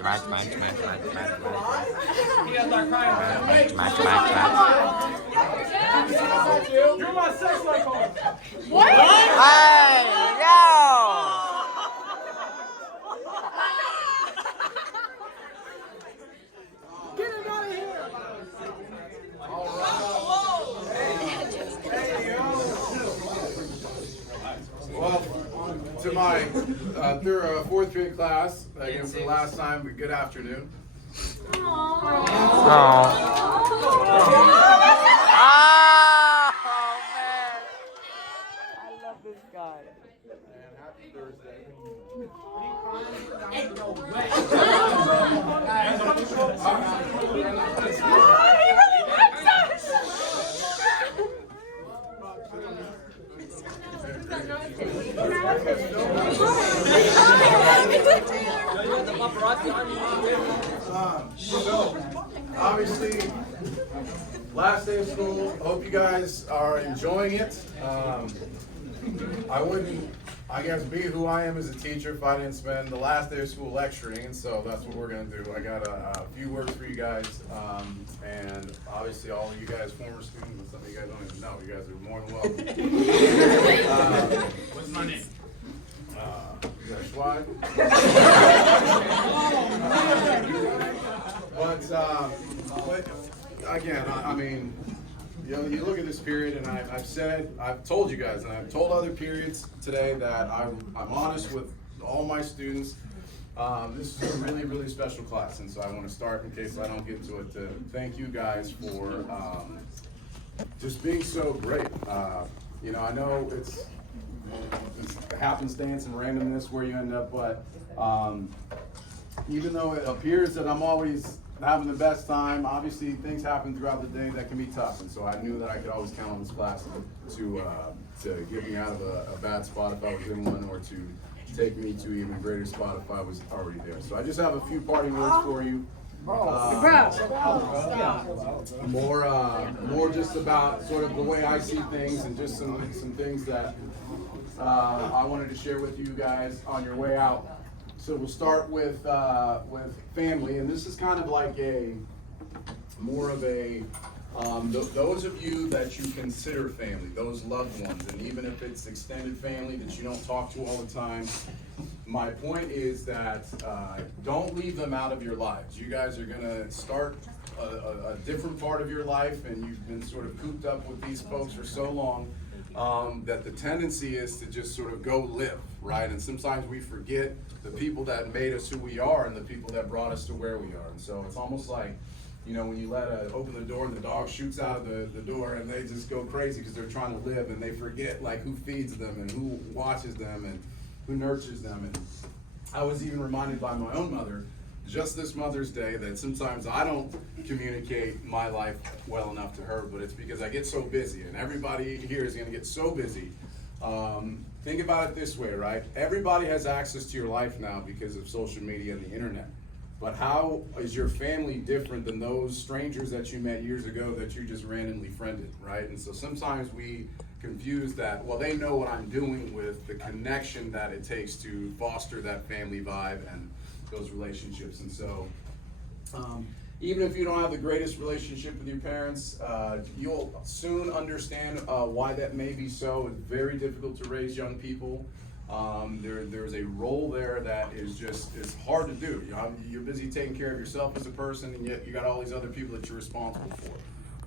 You're my sex icon. What? Hey, yo! Get him out of here. Well, to my fourth period class, again for the last time, good afternoon. Oh. Man. I love this guy. And happy Thursday. So, obviously, last day of school. Hope you guys are enjoying it. I wouldn't, I guess, be who I am as a teacher if I didn't spend the last day of school lecturing, and so that's what we're going to do. I got a few words for you guys, and obviously all of you guys, former students, and some of you guys don't even know. You guys are more than welcome. What's my name? That's why. But again, I mean, you know, you look at this period, and I've told you guys, and I've told other periods today that I'm honest with all my students. This is a really, really special class, and so I want to start, in case I don't get to it, to thank you guys for just being so great. You know, I know it's happenstance and randomness where you end up, but even though it appears that I'm always having the best time, obviously things happen throughout the day that can be tough, and so I knew that I could always count on this class to get me out of a bad spot if I was in one, or to take me to even greater spot if I was already there. So I just have a few parting words for you. More just about sort of the way I see things, and just some things that I wanted to share with you guys on your way out. So we'll start with family, and this is kind of like more of a those of you that you consider family, those loved ones, and even if it's extended family that you don't talk to all the time, my point is that don't leave them out of your lives. You guys are going to start a different part of your life, and you've been sort of cooped up with these folks for so long that the tendency is to just sort of go live, right? And sometimes we forget the people that made us who we are and the people that brought us to where we are. And so it's almost like, you know, when you open the door and the dog shoots out of the door, and they just go crazy because they're trying to live, and they forget like who feeds them and who watches them and who nurtures them. And I was even reminded by my own mother just this Mother's Day that sometimes I don't communicate my life well enough to her, but it's because I get so busy, and everybody here is going to get so busy. Think about it this way, right? Everybody has access to your life now because of social media and the internet. But how is your family different than those strangers that you met years ago that you just randomly friended, right? And so sometimes we confuse that, well, they know what I'm doing, with the connection that it takes to foster that family vibe and those relationships. And so even if you don't have the greatest relationship with your parents, you'll soon understand why that may be so. It's very difficult to raise young people. There's a role there that is it's hard to do. You know, you're busy taking care of yourself as a person, and yet you got all these other people that you're responsible for.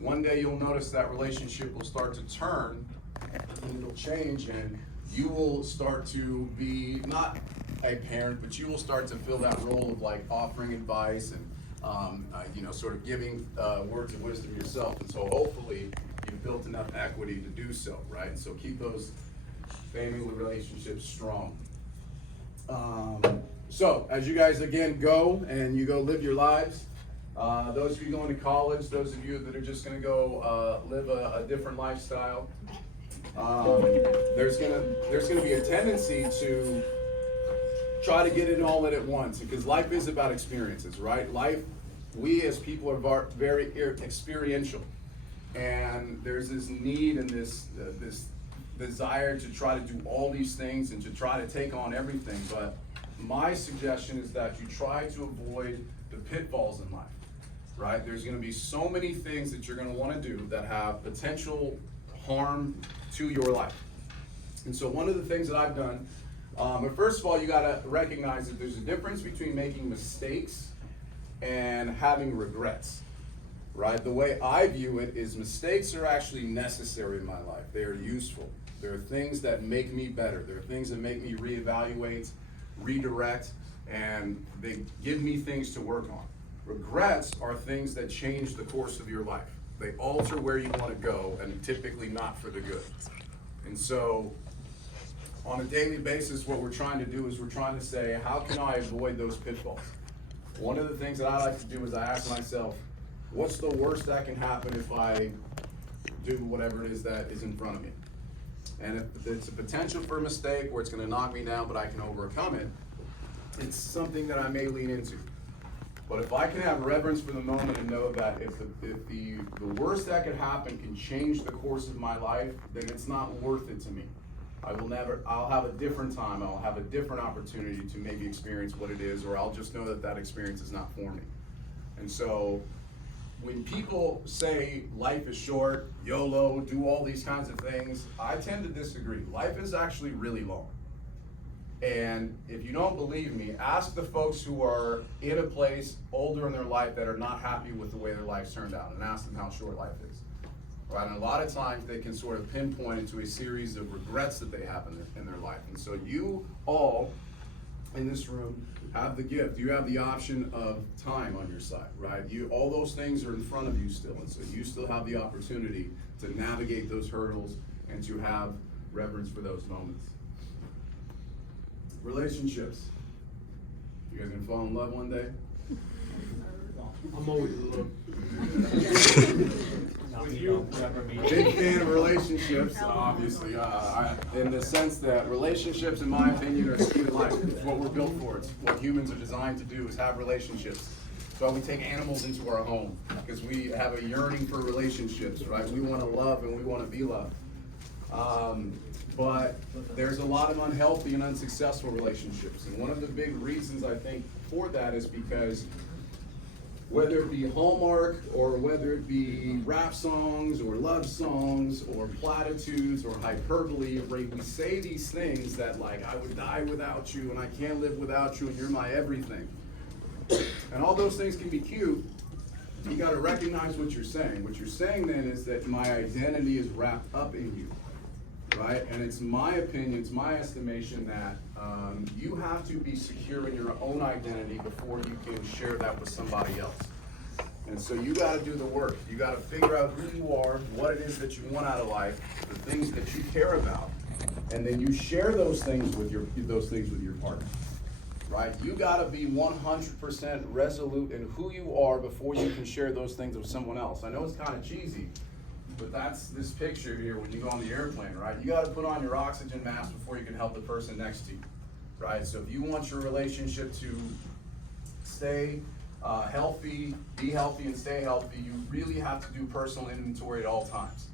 One day you'll notice that relationship will start to turn, and it'll change, and you will start to be not a parent, but you will start to fill that role of like offering advice and you know, sort of giving words of wisdom yourself. And so hopefully you've built enough equity to do so, right? And so keep those family relationships strong. So as you guys again go and you go live your lives, those of you going to college, those of you that are just going to go live a different lifestyle, there's gonna be a tendency to try to get it all in at once, because life is about experiences, right? We as people are very experiential, and there's this need and this desire to try to do all these things and to try to take on everything. But my suggestion is that you try to avoid the pitfalls in life, right? There's gonna be so many things that you're gonna wanna do that have potential harm to your life. And so one of the things that I've done, but first of all, you gotta recognize that there's a difference between making mistakes and having regrets, right? The way I view it is mistakes are actually necessary in my life. They are useful. There are things that make me better. There are things that make me reevaluate, redirect, and they give me things to work on. Regrets are things that change the course of your life. They alter where you want to go, and typically not for the good. And so, on a daily basis, what we're trying to do is we're trying to say, how can I avoid those pitfalls? One of the things that I like to do is I ask myself, what's the worst that can happen if I do whatever it is that is in front of me? And if it's a potential for a mistake where it's going to knock me down, but I can overcome it, it's something that I may lean into. But if I can have reverence for the moment and know that if the worst that could happen can change the course of my life, then it's not worth it to me. I'll have a different time, I'll have a different opportunity to maybe experience what it is, or I'll just know that that experience is not for me. And so, when people say life is short, YOLO, do all these kinds of things, I tend to disagree. Life is actually really long. And if you don't believe me, ask the folks who are in a place older in their life that are not happy with the way their life's turned out, and ask them how short life is. Right? And a lot of times they can sort of pinpoint into a series of regrets that they have in their life. And so you all in this room have the gift. You have the option of time on your side, right? All those things are in front of you still, and so you still have the opportunity to navigate those hurdles and to have reverence for those moments. Relationships. You guys gonna fall in love one day? I'm always in love. With you? Big fan of relationships, obviously, in the sense that relationships, in my opinion, are key to life. It's what we're built for. It's what humans are designed to do, is have relationships. So we take animals into our home, because we have a yearning for relationships, right? We want to love and we want to be loved. But there's a lot of unhealthy and unsuccessful relationships. And one of the big reasons I think for that is because whether it be Hallmark or whether it be rap songs or love songs or platitudes or hyperbole, right, we say these things that like, I would die without you and I can't live without you and you're my everything. And all those things can be cute. You got to recognize what you're saying. What you're saying then is that my identity is wrapped up in you. Right? And it's my opinion, it's my estimation that you have to be secure in your own identity before you can share that with somebody else. And so you got to do the work. You got to figure out who you are, what it is that you want out of life, the things that you care about, and then you share those things with your partner. Right? You got to be 100% resolute in who you are before you can share those things with someone else. I know it's kind of cheesy, but that's this picture here when you go on the airplane, right? You got to put on your oxygen mask before you can help the person next to you, right? So if you want your relationship to stay healthy, be healthy and stay healthy, you really have to do personal inventory at all times,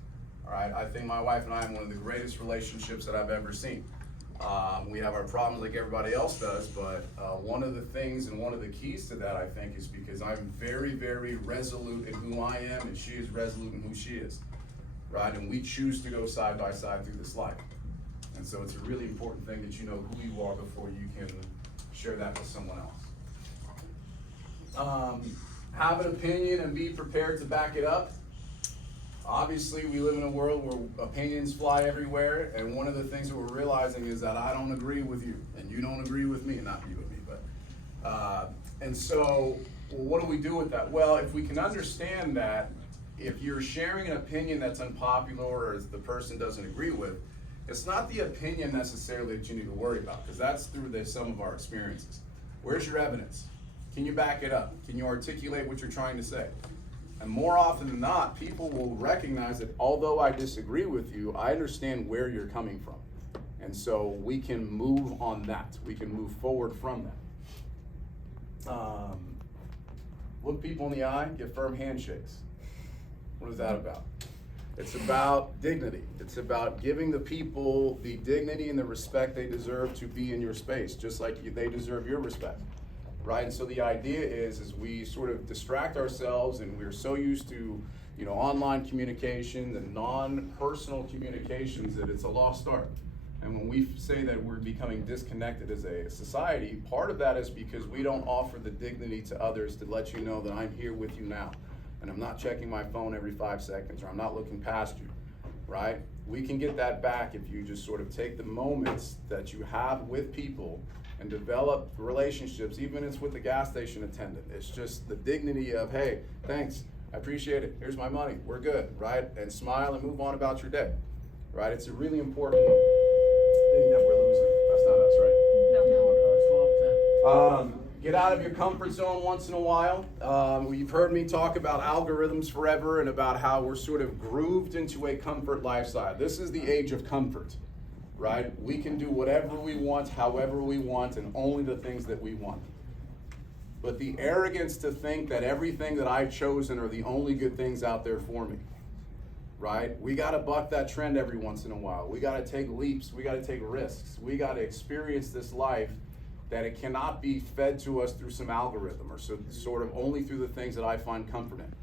all right? I think my wife and I have one of the greatest relationships that I've ever seen. We have our problems like everybody else does, but one of the things and one of the keys to that, I think, is because I'm very, very resolute in who I am and she is resolute in who she is. Right? And we choose to go side by side through this life. And so it's a really important thing that you know who you are before you can share that with someone else. Have an opinion and be prepared to back it up. Obviously, we live in a world where opinions fly everywhere, and one of the things that we're realizing is that I don't agree with you, and you don't agree with me, not you with me, but, and so what do we do with that? Well, if we can understand that if you're sharing an opinion that's unpopular or the person doesn't agree with, it's not the opinion necessarily that you need to worry about, because that's through the sum of our experiences. Where's your evidence? Can you back it up? Can you articulate what you're trying to say? And more often than not, people will recognize that although I disagree with you, I understand where you're coming from. And so we can move on that. We can move forward from that. Look people in the eye, give firm handshakes. What is that about? It's about dignity. It's about giving the people the dignity and the respect they deserve to be in your space, just like they deserve your respect, right? And so the idea is we sort of distract ourselves, and we're so used to, online communication and non-personal communications that it's a lost art. And when we say that we're becoming disconnected as a society, part of that is because we don't offer the dignity to others to let you know that I'm here with you now. And I'm not checking my phone every 5 seconds, or I'm not looking past you, right? We can get that back if you just sort of take the moments that you have with people and develop relationships, even if it's with the gas station attendant. It's just the dignity of, hey, thanks, I appreciate it, here's my money, we're good, right? And smile and move on about your day, right? It's a really important thing that we're losing. That's not us, right? Get out of your comfort zone once in a while. You've heard me talk about algorithms forever and about how we're sort of grooved into a comfort lifestyle. This is the age of comfort, right? We can do whatever we want, however we want, and only the things that we want. But the arrogance to think that everything that I've chosen are the only good things out there for me, right? We got to buck that trend every once in a while. We got to take leaps. We got to take risks. We got to experience this life that it cannot be fed to us through some algorithm, or sort of only through the things that I find comfort in,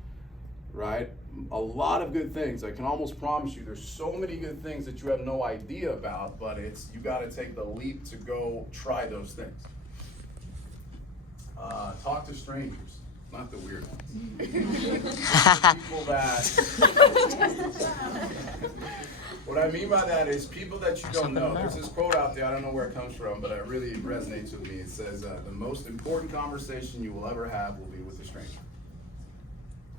right? A lot of good things. I can almost promise you there's so many good things that you have no idea about, but you got to take the leap to go try those things. Talk to strangers, not the weird ones. People that, what I mean by that is people that you don't know. There's this quote out there, I don't know where it comes from, but it really resonates with me. It says, the most important conversation you will ever have will be with a stranger.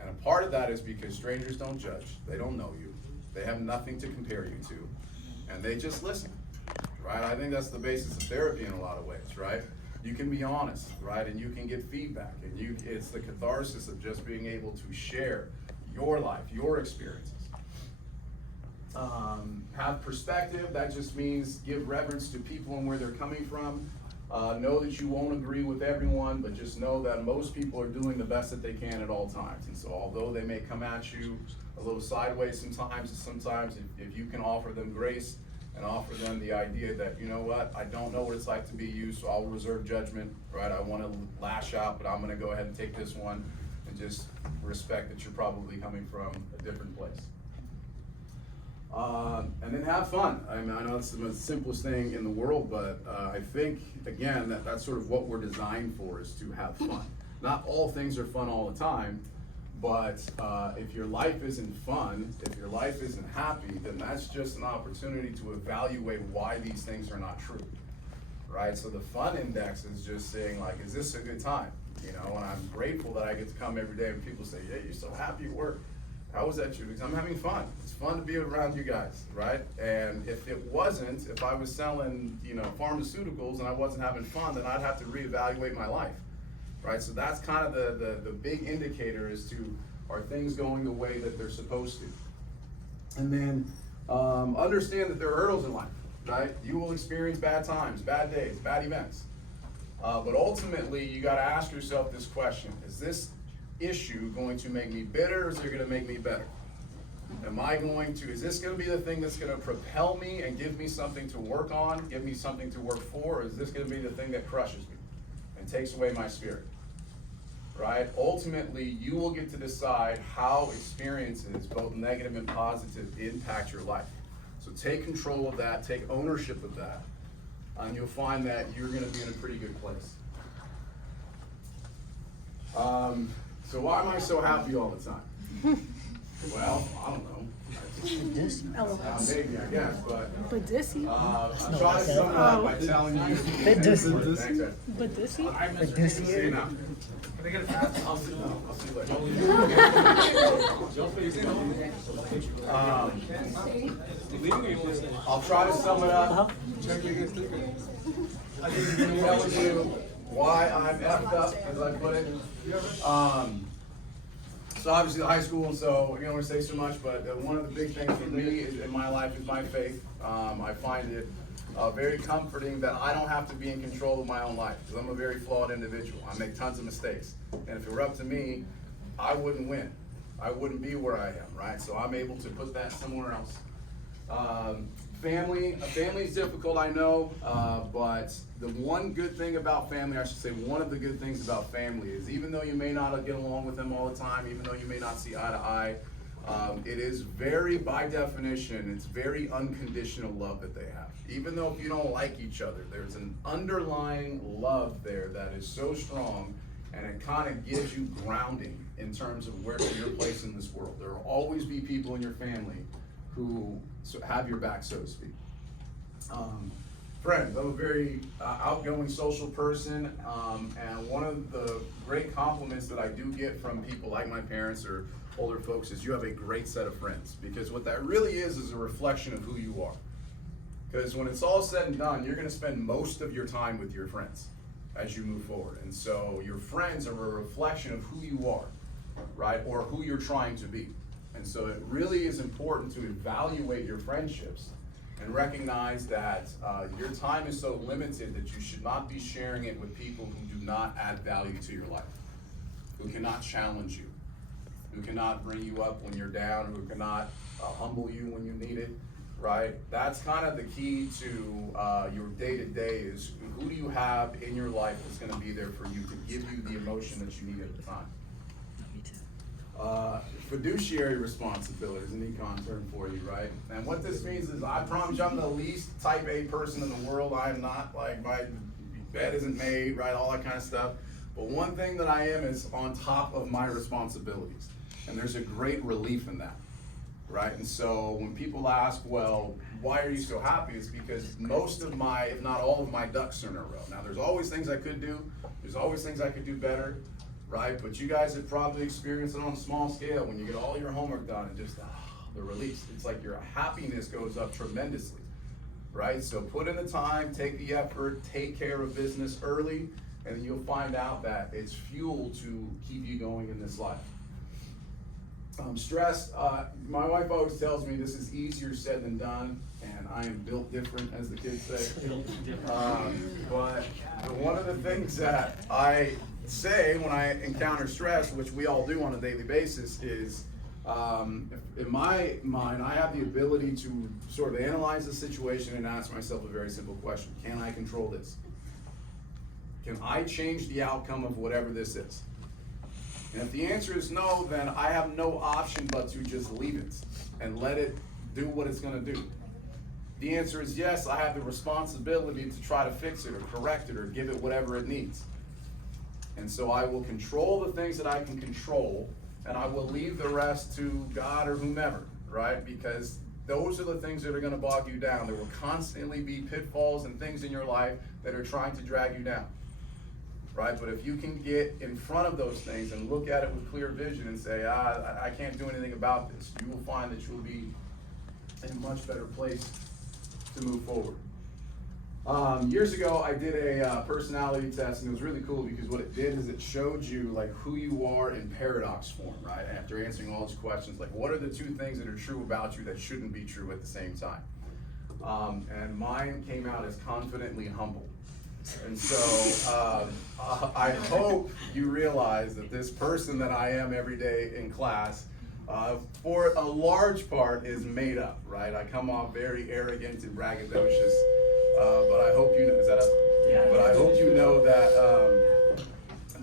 And a part of that is because strangers don't judge. They don't know you. They have nothing to compare you to. And they just listen, right? I think that's the basis of therapy in a lot of ways, right? You can be honest, right? And you can get feedback. And it's the catharsis of just being able to share your life, your experiences. Have perspective. That just means give reverence to people and where they're coming from. Know that you won't agree with everyone, but just know that most people are doing the best that they can at all times. And so although they may come at you a little sideways sometimes if you can offer them grace and offer them the idea that, you know what, I don't know what it's like to be you, so I'll reserve judgment, right? I want to lash out, but I'm going to go ahead and take this one, and just respect that you're probably coming from a different place. And then have fun. I mean, I know it's the simplest thing in the world, but I think, again, that's sort of what we're designed for, is to have fun. Not all things are fun all the time, but if your life isn't fun, if your life isn't happy, then that's just an opportunity to evaluate why these things are not true, right? So the fun index is just saying, like, is this a good time? And I'm grateful that I get to come every day and people say, yeah, you're so happy at work. How was that true? Because I'm having fun. It's fun to be around you guys, right? And if it wasn't, if I was selling, pharmaceuticals and I wasn't having fun, then I'd have to reevaluate my life, right? So that's kind of the big indicator as to, are things going the way that they're supposed to? And then understand that there are hurdles in life, right? You will experience bad times, bad days, bad events. But ultimately, you got to ask yourself this question: is this issue going to make me bitter, or is it going to make me better? Is this going to be the thing that's going to propel me and give me something to work on, give me something to work for, or is this going to be the thing that crushes me and takes away my spirit? Right? Ultimately, you will get to decide how experiences, both negative and positive, impact your life. So take control of that, take ownership of that, and you'll find that you're going to be in a pretty good place. So why am I so happy all the time? Well, I don't know. Maybe, I guess, but I'm trying to sum it up by telling you. See now. I'll see you later. I'll try to sum it up. I can tell you why I'm effed up, as I put it. So obviously high school, and so I don't want to say so much, but one of the big things for me in my life is my faith. I find it very comforting that I don't have to be in control of my own life, because I'm a very flawed individual. I make tons of mistakes, and if it were up to me, I wouldn't win. I wouldn't be where I am, right? So I'm able to put that somewhere else. Family is difficult, I know, but the one good thing about family, I should say one of the good things about family is even though you may not get along with them all the time, even though you may not see eye to eye, it is very, by definition, it's very unconditional love that they have. Even though if you don't like each other, there's an underlying love there that is so strong, and it kind of gives you grounding in terms of where your place in this world. There will always be people in your family who have your back, so to speak. Friends, I'm a very outgoing social person, and one of the great compliments that I do get from people like my parents or older folks is you have a great set of friends, because what that really is a reflection of who you are. Because when it's all said and done, you're going to spend most of your time with your friends as you move forward, and so your friends are a reflection of who you are, right, or who you're trying to be. And so it really is important to evaluate your friendships and recognize that your time is so limited that you should not be sharing it with people who do not add value to your life, who cannot challenge you, who cannot bring you up when you're down, who cannot humble you when you need it, right? That's kind of the key to your day-to-day is who do you have in your life that's going to be there for you to give you the emotion that you need at the time. Fiduciary responsibility is an econ term for you, right? And what this means is I promise you I'm the least type A person in the world. I am not, like, my bed isn't made, right? All that kind of stuff. But one thing that I am is on top of my responsibilities. And there's a great relief in that, right? And so when people ask, well, why are you so happy? It's because most of my, if not all of my ducks are in a row. Now there's always things I could do. There's always things I could do better. Right, but you guys have probably experienced it on a small scale when you get all your homework done and just the release. It's like your happiness goes up tremendously, right? So put in the time, take the effort, take care of business early, and then you'll find out that it's fuel to keep you going in this life. Stress, my wife always tells me this is easier said than done, and I am built different, as the kids say. But one of the things that I say when I encounter stress, which we all do on a daily basis, is in my mind, I have the ability to sort of analyze the situation and ask myself a very simple question. Can I control this? Can I change the outcome of whatever this is? And if the answer is no, then I have no option but to just leave it and let it do what it's going to do. The answer is yes, I have the responsibility to try to fix it or correct it or give it whatever it needs. And so I will control the things that I can control, and I will leave the rest to God or whomever, right? Because those are the things that are going to bog you down. There will constantly be pitfalls and things in your life that are trying to drag you down, right? But if you can get in front of those things and look at it with clear vision and say, I can't do anything about this, you will find that you'll be in a much better place to move forward. Years ago, I did a personality test, and it was really cool because what it did is it showed you like who you are in paradox form, right? After answering all these questions, like what are the two things that are true about you that shouldn't be true at the same time? And mine came out as confidently humble. And so I hope you realize that this person that I am every day in class, for a large part, is made up, right? I come off very arrogant and braggadocious. But I hope you know. But I hope you know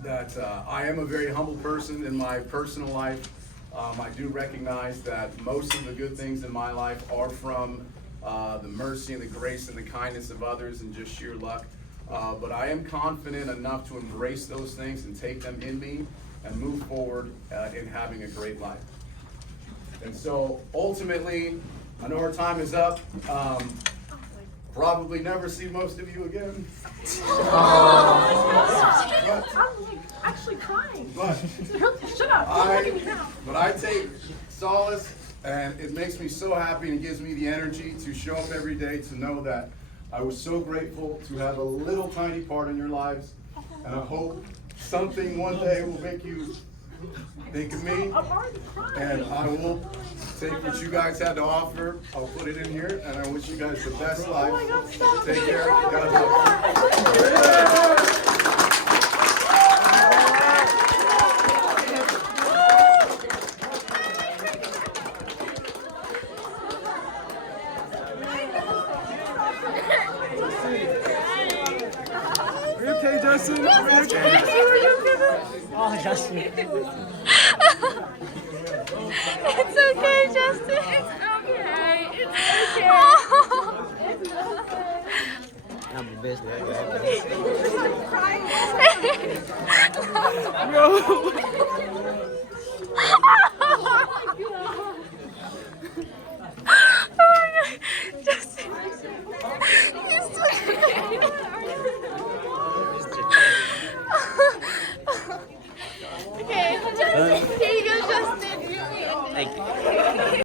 that I am a very humble person in my personal life. I do recognize that most of the good things in my life are from the mercy and the grace and the kindness of others and just sheer luck. But I am confident enough to embrace those things and take them in me and move forward in having a great life. And so ultimately, I know our time is up. Probably never see most of you again. I'm like actually crying. But Shut up. But I take solace, and it makes me so happy and it gives me the energy to show up every day to know that I was so grateful to have a little tiny part in your lives, and I hope something one day will make you think of me, and I will take what you guys had to offer. I'll put it in here, and I wish you guys the best life. Oh my God, stop. Take care. God bless. Oh, Justin. It's okay, Justin. It's okay. It's okay. I'm the best man Justin. He's still okay. Here you go, Justin. Thank you.